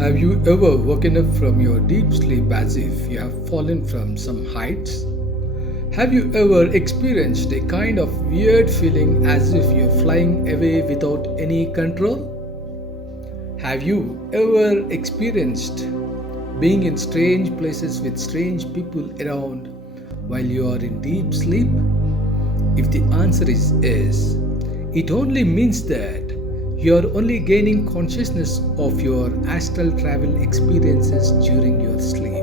Have you ever woken up from your deep sleep as if you have fallen from some heights? Have you ever experienced a kind of weird feeling as if you're flying away without any control? Have you ever experienced being in strange places with strange people around while you are in deep sleep? If the answer is yes, it only means that you are only gaining consciousness of your astral travel experiences during your sleep.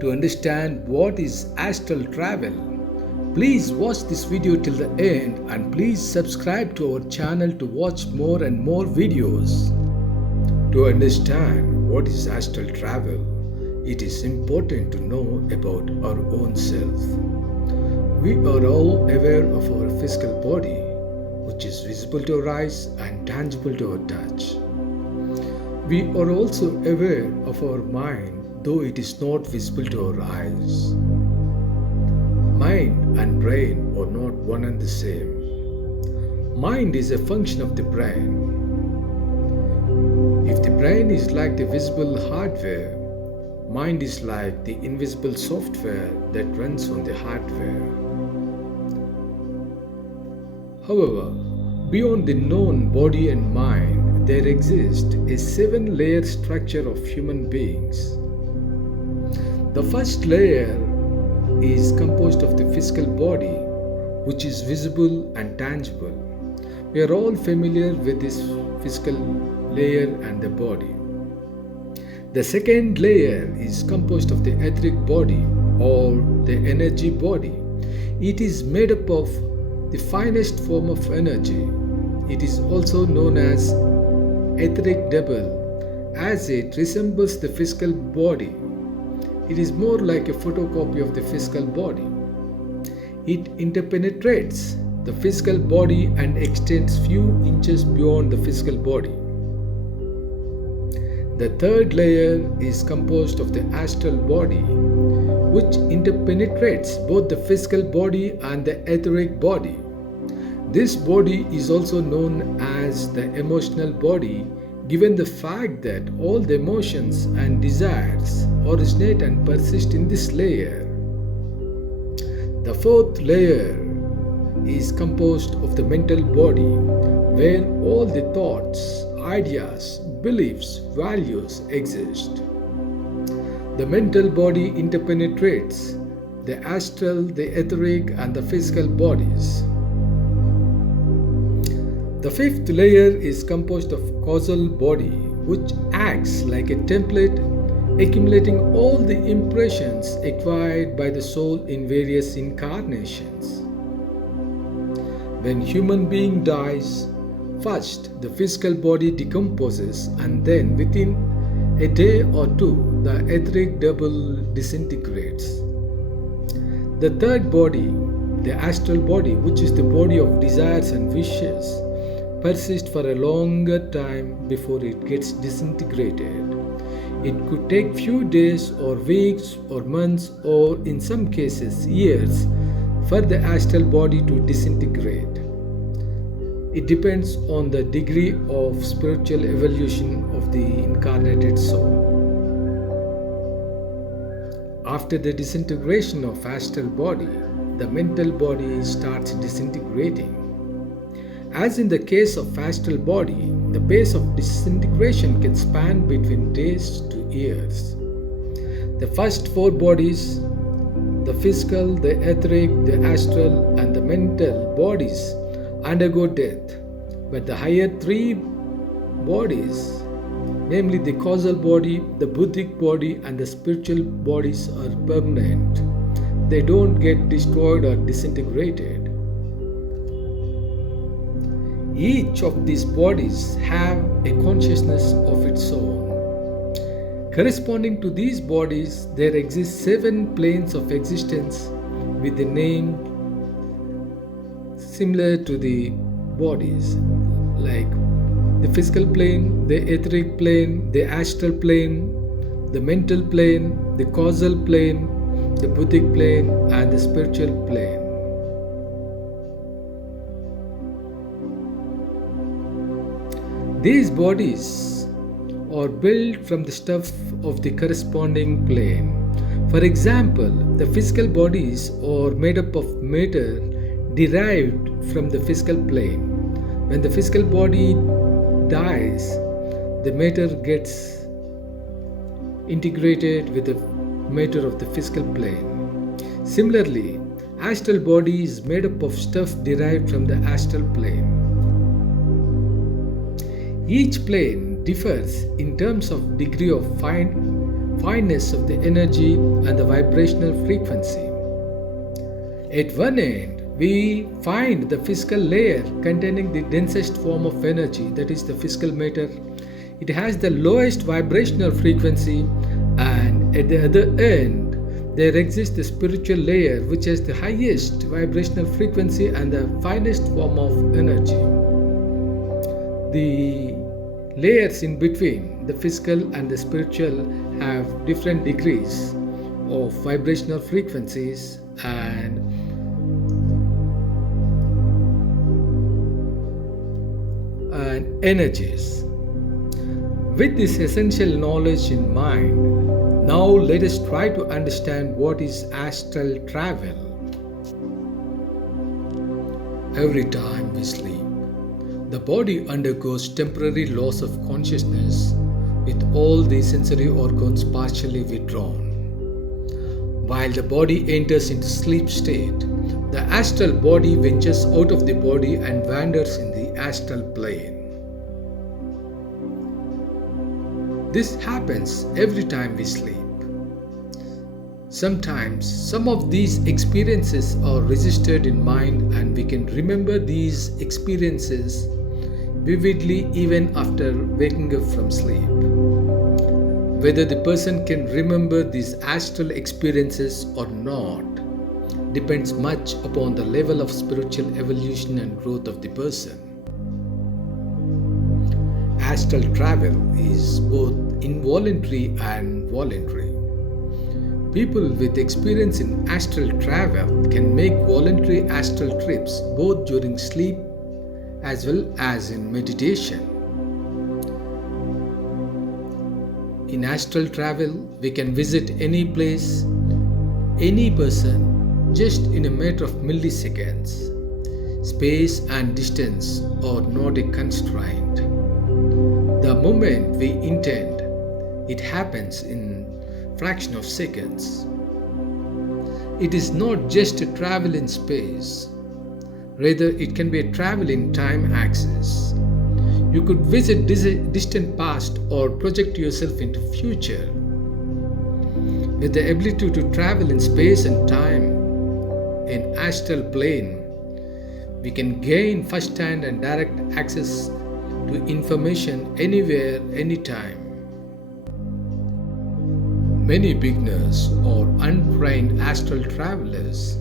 To understand what is astral travel, please watch this video till the end and please subscribe to our channel to watch more and more videos. To understand what is astral travel, it is important to know about our own self. We are all aware of our physical body, which is visible to our eyes and tangible to our touch. We are also aware of our mind, though it is not visible to our eyes. Mind and brain are not one and the same. Mind is a function of the brain. If the brain is like the visible hardware, mind is like the invisible software that runs on the hardware. However, beyond the known body and mind, there exists a 7-layer structure of human beings. The first layer is composed of the physical body, which is visible and tangible. We are all familiar with this physical layer and the body. The second layer is composed of the etheric body or the energy body. It is made up of the finest form of energy. It is also known as etheric double, as it resembles the physical body. It is more like a photocopy of the physical body. It interpenetrates the physical body and extends few inches beyond the physical body. The third layer is composed of the astral body, which interpenetrates both the physical body and the etheric body. This body is also known as the emotional body, given the fact that all the emotions and desires originate and persist in this layer. The fourth layer is composed of the mental body, where all the thoughts, ideas, beliefs, values exist. The mental body interpenetrates the astral, the etheric, and the physical bodies. The fifth layer is composed of causal body, which acts like a template, accumulating all the impressions acquired by the soul in various incarnations. When human being dies, first the physical body decomposes and then within a day or two the etheric double disintegrates. The third body, the astral body, which is the body of desires and wishes, persists for a longer time before it gets disintegrated. It could take few days or weeks or months or in some cases years for the astral body to disintegrate. It depends on the degree of spiritual evolution of the incarnated soul. After the disintegration of astral body, the mental body starts disintegrating. As in the case of astral body, the pace of disintegration can span between days to years. The first 4 bodies, the physical, the etheric, the astral, and the mental bodies undergo death, but the higher 3 bodies, namely the causal body, the buddhic body, and the spiritual bodies, are permanent. They don't get destroyed or disintegrated. Each of these bodies have a consciousness of its own. Corresponding to these bodies, there exist 7 planes of existence with the name similar to the bodies, like the physical plane, the etheric plane, the astral plane, the mental plane, the causal plane, the buddhic plane, and the spiritual plane. These bodies or built from the stuff of the corresponding plane. For example, the physical bodies are made up of matter derived from the physical plane. When the physical body dies, the matter gets integrated with the matter of the physical plane. Similarly, astral body is made up of stuff derived from the astral plane. Each plane differs in terms of degree of fineness of the energy and the vibrational frequency. At one end, we find the physical layer containing the densest form of energy, that is the physical matter. It has the lowest vibrational frequency, and at the other end, there exists the spiritual layer which has the highest vibrational frequency and the finest form of energy. The layers in between, the physical and the spiritual, have different degrees of vibrational frequencies and energies. With this essential knowledge in mind, now let us try to understand what is astral travel. Every time we sleep, the body undergoes temporary loss of consciousness with all the sensory organs partially withdrawn. While the body enters into sleep state, the astral body ventures out of the body and wanders in the astral plane. This happens every time we sleep. Sometimes some of these experiences are registered in mind and we can remember these experiences vividly even after waking up from sleep. Whether the person can remember these astral experiences or not depends much upon the level of spiritual evolution and growth of the person. Astral travel is both involuntary and voluntary. People with experience in astral travel can make voluntary astral trips both during sleep as well as in meditation. In astral travel, we can visit any place, any person, just in a matter of milliseconds. Space and distance are not a constraint. The moment we intend, it happens in fraction of seconds. It is not just a travel in space, rather it can be a travel in time axis. You could visit distant past or project yourself into future. With the ability to travel in space and time in astral plane, we can gain first-hand and direct access to information anywhere, anytime. Many beginners or untrained astral travelers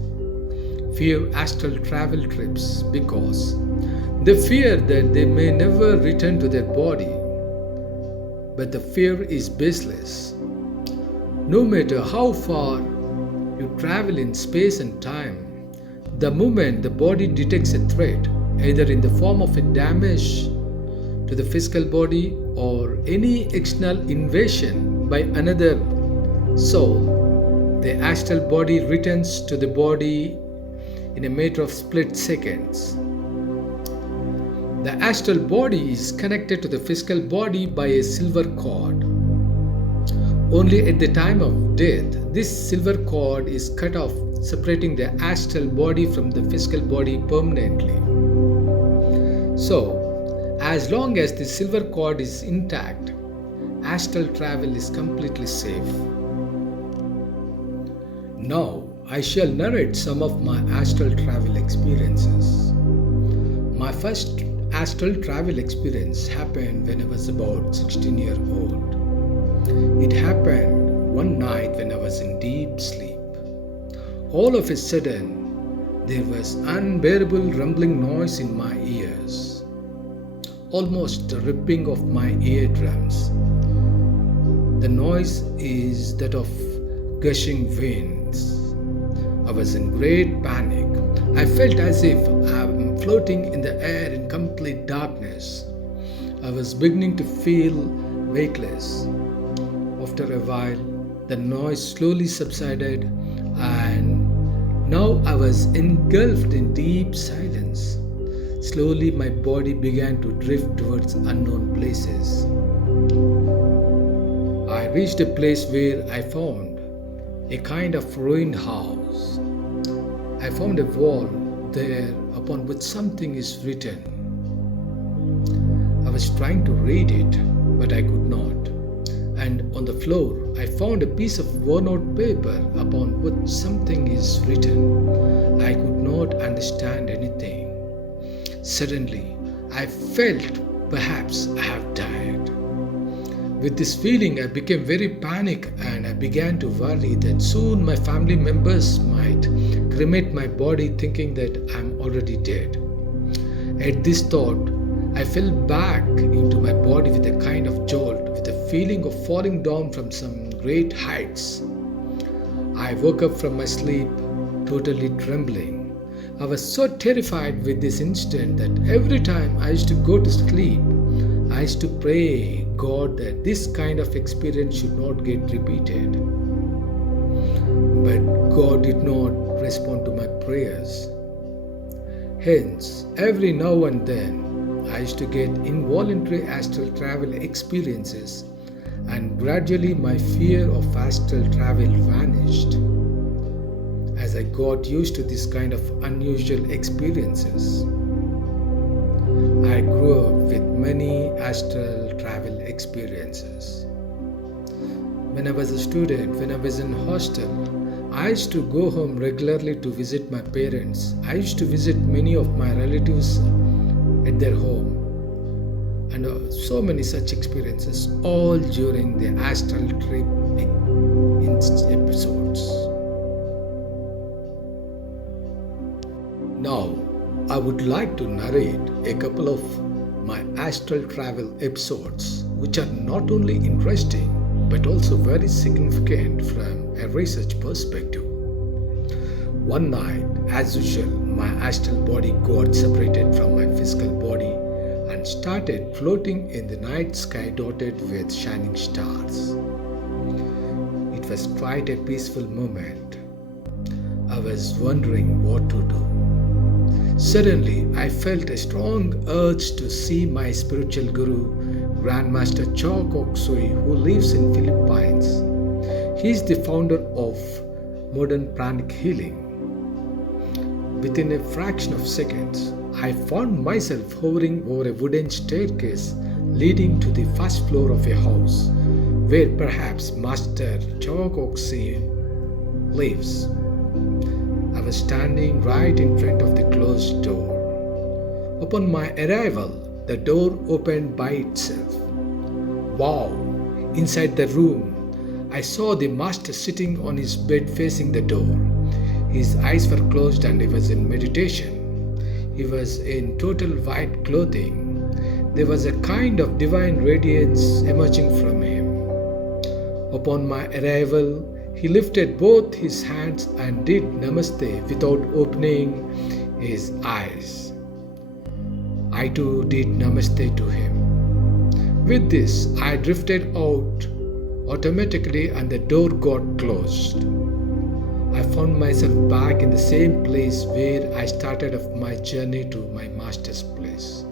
fear astral travel trips because they fear that they may never return to their body. But the fear is baseless. No matter how far you travel in space and time, the moment the body detects a threat, either in the form of a damage to the physical body or any external invasion by another soul, the astral body returns to the body in a matter of split seconds. The astral body is connected to the physical body by a silver cord. Only at the time of death, this silver cord is cut off, separating the astral body from the physical body permanently. So, as long as the silver cord is intact, astral travel is completely safe. Now, I shall narrate some of my astral travel experiences. My first astral travel experience happened when I was about 16 years old. It happened one night when I was in deep sleep. All of a sudden, there was unbearable rumbling noise in my ears, almost the ripping of my eardrums. The noise is that of gushing winds. I was in great panic. I felt as if I'm floating in the air in complete darkness. I was beginning to feel weightless. After a while, the noise slowly subsided, and now I was engulfed in deep silence. Slowly, my body began to drift towards unknown places. I reached a place where I found a kind of ruined house. I found a wall there upon which something is written. I was trying to read it, but I could not. And on the floor, I found a piece of worn out paper upon which something is written. I could not understand anything. Suddenly, I felt perhaps I have died. With this feeling, I became very panicked and I began to worry that soon my family members might cremate my body thinking that I am already dead. At this thought, I fell back into my body with a kind of jolt, with a feeling of falling down from some great heights. I woke up from my sleep, totally trembling. I was so terrified with this incident that every time I used to go to sleep, I used to pray God that this kind of experience should not get repeated. But God did not respond to my prayers. Hence, every now and then, I used to get involuntary astral travel experiences, and gradually my fear of astral travel vanished. As I got used to this kind of unusual experiences, I grew up with many astral travel experiences. When I was a student, when I was in hostel, I used to go home regularly to visit my parents. I used to visit many of my relatives at their home, and so many such experiences, all during the astral trip episodes. Now, I would like to narrate a couple of my astral travel episodes, which are not only interesting but also very significant from a research perspective. One night, as usual, my astral body got separated from my physical body and started floating in the night sky dotted with shining stars. It was quite a peaceful moment. I was wondering what to do. Suddenly, I felt a strong urge to see my spiritual guru, Grandmaster Che Kok Sui, who lives in Philippines. He is the founder of modern pranic healing. Within a fraction of seconds, I found myself hovering over a wooden staircase leading to the first floor of a house, where perhaps Master Che Kok Sui lives. I was standing right in front of the closed door. Upon my arrival, the door opened by itself. Wow! Inside the room, I saw the master sitting on his bed facing the door. His eyes were closed and he was in meditation. He was in total white clothing. There was a kind of divine radiance emerging from him. Upon my arrival, he lifted both his hands and did namaste without opening his eyes. I too did namaste to him. With this, I drifted out automatically and the door got closed. I found myself back in the same place where I started off my journey to my master's place.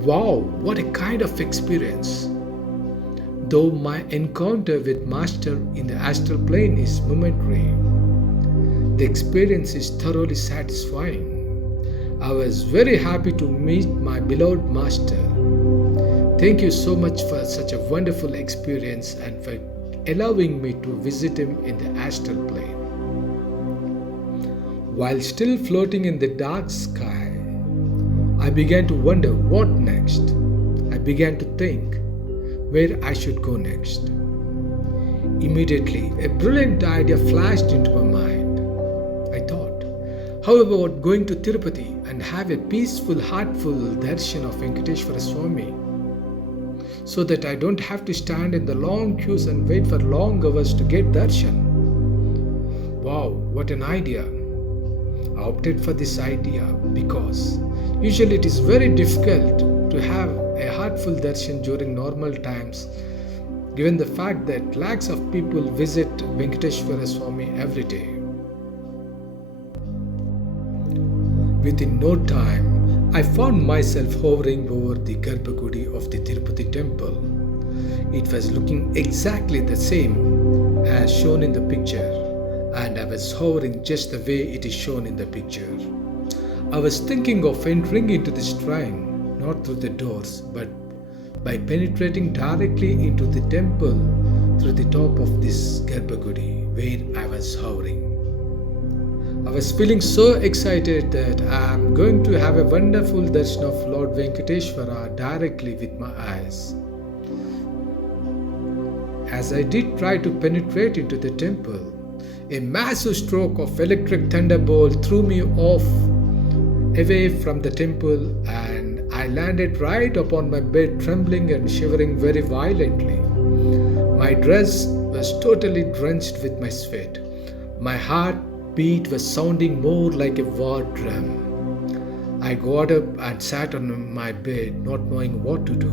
Wow, what a kind of experience! Though my encounter with Master in the astral plane is momentary, the experience is thoroughly satisfying. I was very happy to meet my beloved Master. Thank you so much for such a wonderful experience and for allowing me to visit him in the astral plane. While still floating in the dark sky, I began to wonder what next. I began to think where I should go next. Immediately, a brilliant idea flashed into my mind. I thought, how about going to Tirupati and have a peaceful, heartful darshan of Venkateshwara Swami, so that I don't have to stand in the long queues and wait for long hours to get darshan. Wow, what an idea! I opted for this idea because usually it is very difficult to have a heartful darshan during normal times given the fact that lakhs of people visit Venkateshwara Swami every day. Within no time, I found myself hovering over the Garbhagudi of the Tirupati temple. It was looking exactly the same as shown in the picture, and I was hovering just the way it is shown in the picture. I was thinking of entering into this shrine, not through the doors, but by penetrating directly into the temple through the top of this Garbhagudi where I was hovering. I was feeling so excited that I am going to have a wonderful darshan of Lord Venkateshwara directly with my eyes. As I did try to penetrate into the temple, a massive stroke of electric thunderbolt threw me off away from the temple, and I landed right upon my bed, trembling and shivering very violently. My dress was totally drenched with my sweat. My heartbeat was sounding more like a war drum. I got up and sat on my bed, not knowing what to do.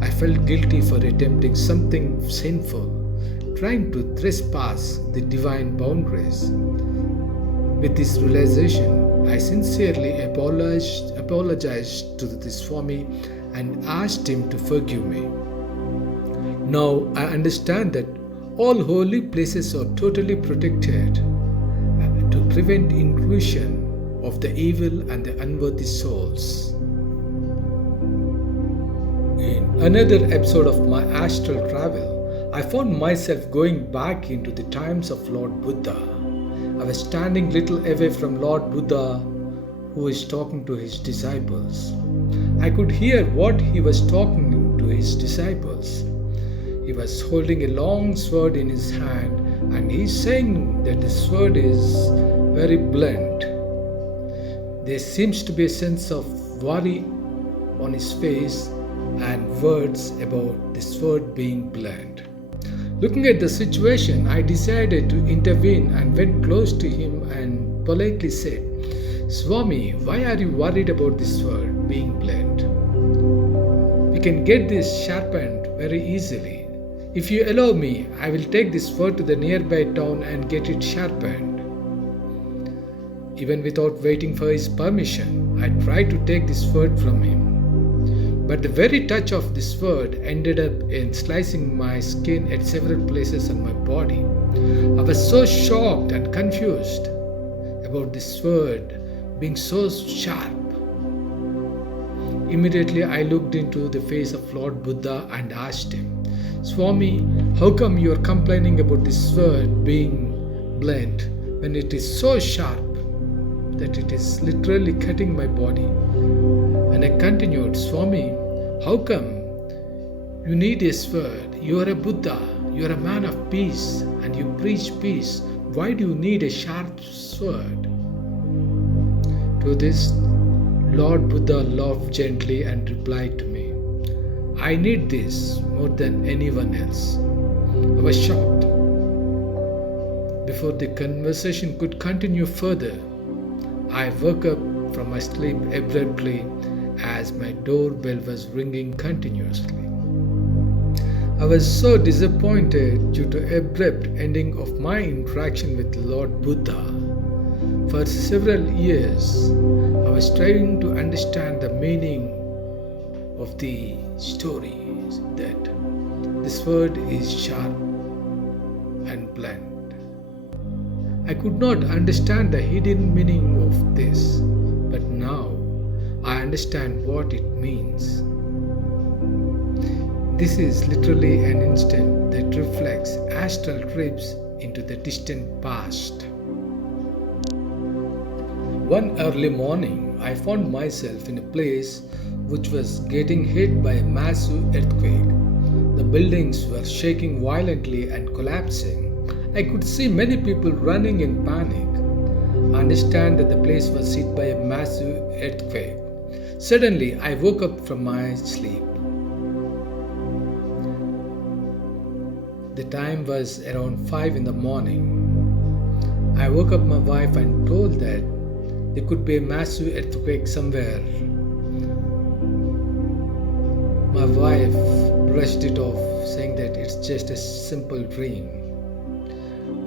I felt guilty for attempting something sinful, trying to trespass the divine boundaries. With this realization, I sincerely apologized to the Swami and asked him to forgive me. Now I understand that all holy places are totally protected to prevent intrusion of the evil and the unworthy souls. In another episode of my Astral Travel, I found myself going back into the times of Lord Buddha. I was standing little away from Lord Buddha, who is talking to his disciples. I could hear what he was talking to his disciples. He was holding a long sword in his hand, and he is saying that the sword is very blunt. There seems to be a sense of worry on his face and words about the sword being blunt. Looking at the situation, I decided to intervene and went close to him and politely said, "Swami, why are you worried about this sword being blunt? We can get this sharpened very easily. If you allow me, I will take this sword to the nearby town and get it sharpened." Even without waiting for his permission, I tried to take this sword from him. But the very touch of the sword ended up in slicing my skin at several places on my body. I was so shocked and confused about the sword being so sharp. Immediately I looked into the face of Lord Buddha and asked him, "Swami, how come you are complaining about this sword being blunt when it is so sharp that it is literally cutting my body?" And I continued, "Swami, how come you need a sword? You are a Buddha, you are a man of peace, and you preach peace. Why do you need a sharp sword?" To this, Lord Buddha laughed gently and replied to me, "I need this more than anyone else." I was shocked. Before the conversation could continue further, I woke up from my sleep abruptly as my doorbell was ringing continuously. I was so disappointed due to abrupt ending of my interaction with Lord Buddha. For several years, I was trying to understand the meaning of the story that this word is sharp and blunt. I could not understand the hidden meaning of this, but now I understand what it means. This is literally an instant that reflects astral trips into the distant past. One early morning, I found myself in a place which was getting hit by a massive earthquake. The buildings were shaking violently and collapsing. I could see many people running in panic. I understand that the place was hit by a massive earthquake. Suddenly, I woke up from my sleep. The time was around 5 in the morning. I woke up my wife and told that there could be a massive earthquake somewhere. My wife brushed it off, saying that it's just a simple dream.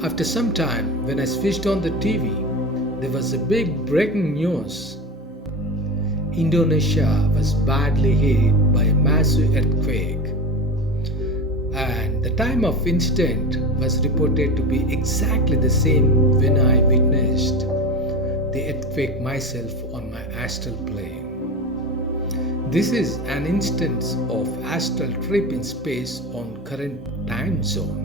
After some time, when I switched on the TV, there was a big breaking news. Indonesia was badly hit by a massive earthquake, and the time of incident was reported to be exactly the same when I witnessed the earthquake myself on my astral plane. This is an instance of astral trip in space on current time zone.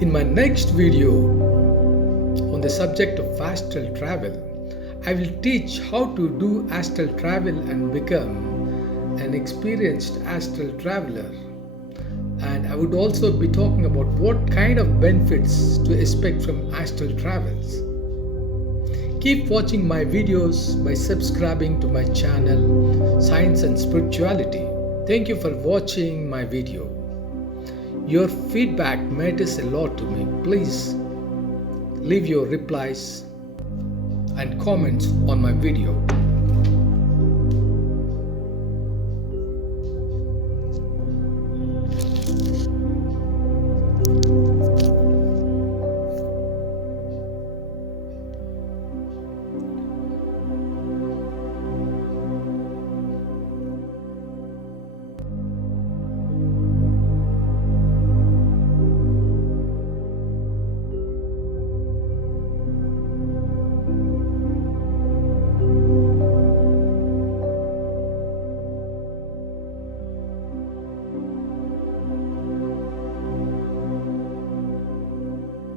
In my next video on the subject of astral travel, I will teach how to do astral travel and become an experienced astral traveler. And I would also be talking about what kind of benefits to expect from astral travels. Keep watching my videos by subscribing to my channel Science and Spirituality. Thank you for watching my video. Your feedback matters a lot to me. Please leave your replies and comments on my video.